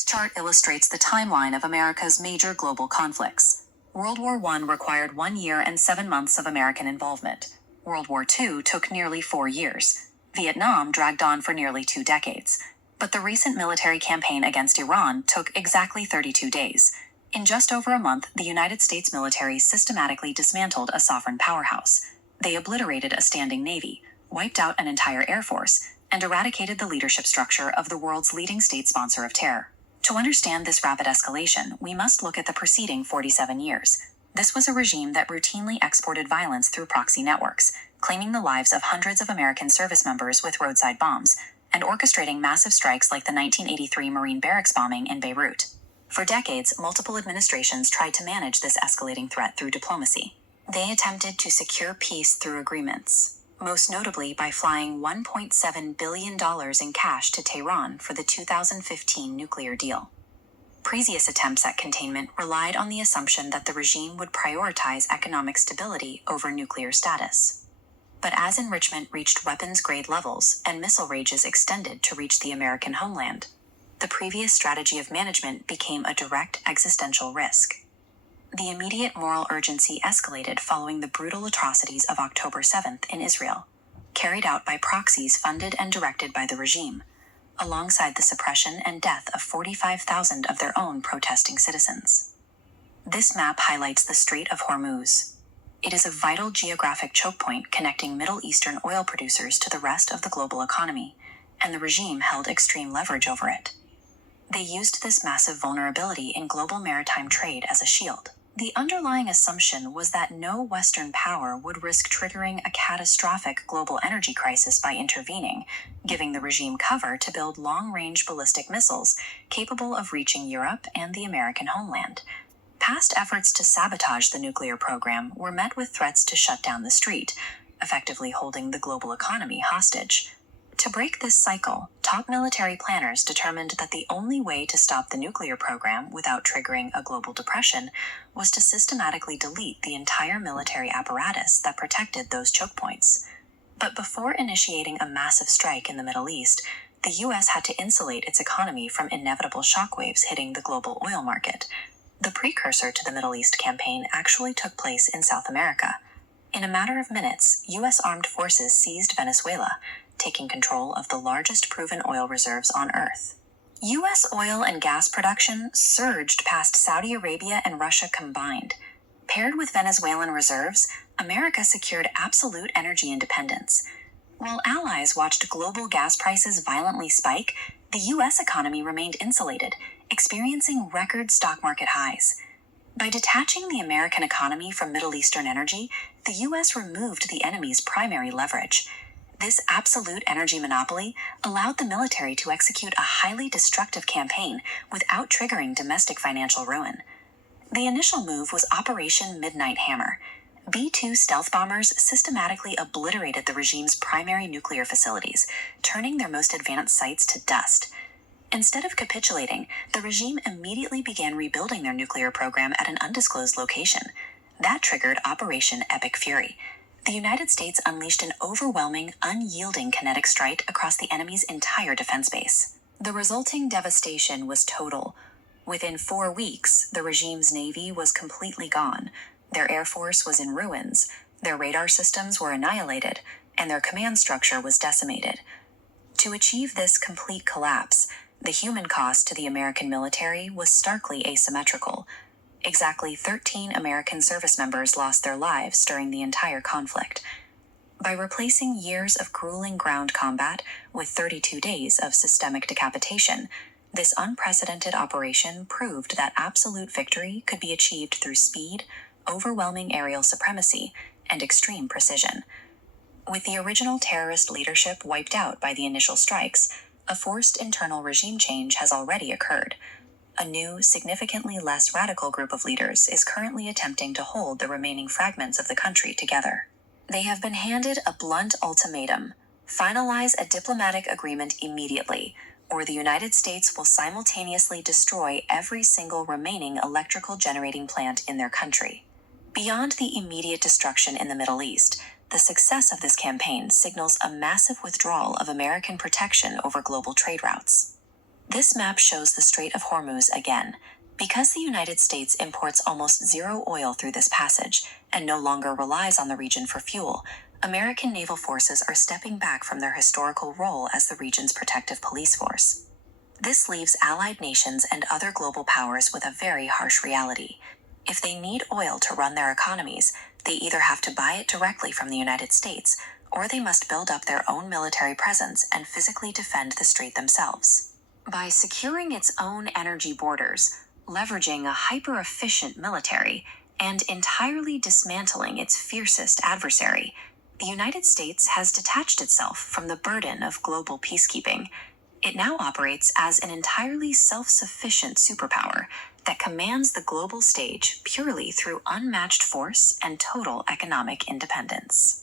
This chart illustrates the timeline of America's major global conflicts. World War I required 1 year and 7 months of American involvement. World War II took nearly 4 years. Vietnam dragged on for nearly 2 decades. But the recent military campaign against Iran took exactly 32 days. In just over a month, the United States military systematically dismantled a sovereign powerhouse. They obliterated a standing navy, wiped out an entire air force, and eradicated the leadership structure of the world's leading state sponsor of terror. To understand this rapid escalation, we must look at the preceding 47 years. This was a regime that routinely exported violence through proxy networks, claiming the lives of hundreds of American service members with roadside bombs, and orchestrating massive strikes like the 1983 Marine barracks bombing in Beirut. For decades, multiple administrations tried to manage this escalating threat through diplomacy. They attempted to secure peace through agreements, most notably by flying $1.7 billion in cash to Tehran for the 2015 nuclear deal. Previous attempts at containment relied on the assumption that the regime would prioritize economic stability over nuclear status. But as enrichment reached weapons-grade levels and missile ranges extended to reach the American homeland, the previous strategy of management became a direct existential risk. The immediate moral urgency escalated following the brutal atrocities of October 7th in Israel, carried out by proxies funded and directed by the regime, alongside the suppression and death of 45,000 of their own protesting citizens. This map highlights the Strait of Hormuz. It is a vital geographic choke point connecting Middle Eastern oil producers to the rest of the global economy, and the regime held extreme leverage over it. They used this massive vulnerability in global maritime trade as a shield. The underlying assumption was that no Western power would risk triggering a catastrophic global energy crisis by intervening, giving the regime cover to build long-range ballistic missiles capable of reaching Europe and the American homeland. Past efforts to sabotage the nuclear program were met with threats to shut down the Strait, effectively holding the global economy hostage. To break this cycle, top military planners determined that the only way to stop the nuclear program without triggering a global depression was to systematically delete the entire military apparatus that protected those choke points. But before initiating a massive strike in the Middle East, the U.S. had to insulate its economy from inevitable shockwaves hitting the global oil market. The precursor to the Middle East campaign actually took place in South America. In a matter of minutes, U.S. armed forces seized Venezuela, taking control of the largest proven oil reserves on Earth. U.S. oil and gas production surged past Saudi Arabia and Russia combined. Paired with Venezuelan reserves, America secured absolute energy independence. While allies watched global gas prices violently spike, the U.S. economy remained insulated, experiencing record stock market highs. By detaching the American economy from Middle Eastern energy, the U.S. removed the enemy's primary leverage. This absolute energy monopoly allowed the military to execute a highly destructive campaign without triggering domestic financial ruin. The initial move was Operation Midnight Hammer. B-2 stealth bombers systematically obliterated the regime's primary nuclear facilities, turning their most advanced sites to dust. Instead of capitulating, the regime immediately began rebuilding their nuclear program at an undisclosed location. That triggered Operation Epic Fury. The United States unleashed an overwhelming, unyielding kinetic strike across the enemy's entire defense base. The resulting devastation was total. Within 4 weeks, the regime's navy was completely gone, their air force was in ruins, their radar systems were annihilated, and their command structure was decimated. To achieve this complete collapse, the human cost to the American military was starkly asymmetrical. Exactly 13 American service members lost their lives during the entire conflict. By replacing years of grueling ground combat with 32 days of systemic decapitation, this unprecedented operation proved that absolute victory could be achieved through speed, overwhelming aerial supremacy, and extreme precision. With the original terrorist leadership wiped out by the initial strikes, a forced internal regime change has already occurred. A new, significantly less radical group of leaders is currently attempting to hold the remaining fragments of the country together. They have been handed a blunt ultimatum: finalize a diplomatic agreement immediately, or the United States will simultaneously destroy every single remaining electrical generating plant in their country. Beyond the immediate destruction in the Middle East, the success of this campaign signals a massive withdrawal of American protection over global trade routes. This map shows the Strait of Hormuz again. Because the United States imports almost zero oil through this passage and no longer relies on the region for fuel, American naval forces are stepping back from their historical role as the region's protective police force. This leaves allied nations and other global powers with a very harsh reality. If they need oil to run their economies, they either have to buy it directly from the United States, or they must build up their own military presence and physically defend the strait themselves. By securing its own energy borders, leveraging a hyper-efficient military, and entirely dismantling its fiercest adversary, the United States has detached itself from the burden of global peacekeeping. It now operates as an entirely self-sufficient superpower that commands the global stage purely through unmatched force and total economic independence.